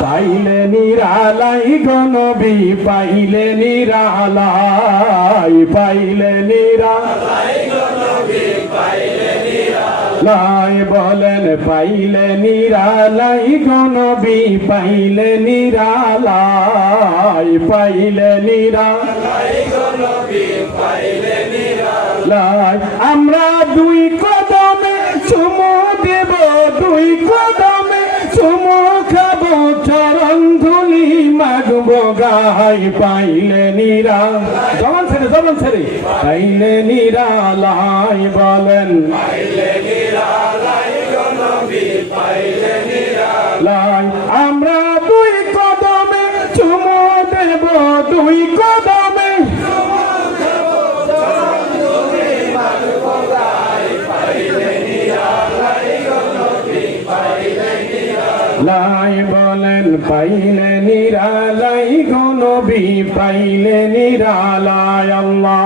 পাইলে নিরালাই গো নবী পাইলে নিরালাই পাইলে নিরালাই গো নবী পাইলে নিরালাই বলেন পাইলে নিরালাই গো নবী পাইলে নিরালাই পাইলে নিরালাই গো নবী পাইলে নিরালাই আমরা দুই কদমে চুমু দেব দুই কদমে চুমু খাবো চরণ ধুলি মাগবো গাই পাইলে নিরালাই জবান ছেড়ে পাইলে নিরালাই বলেন পাইলে নিরালাই গো নবী পাইলে নিরালাই আমরা দুই কদমে চুমু দেব দুই কদমে লাই বলেন পাইলে নিরালাই গো নবী পাইলে নিরালাই আল্লাহ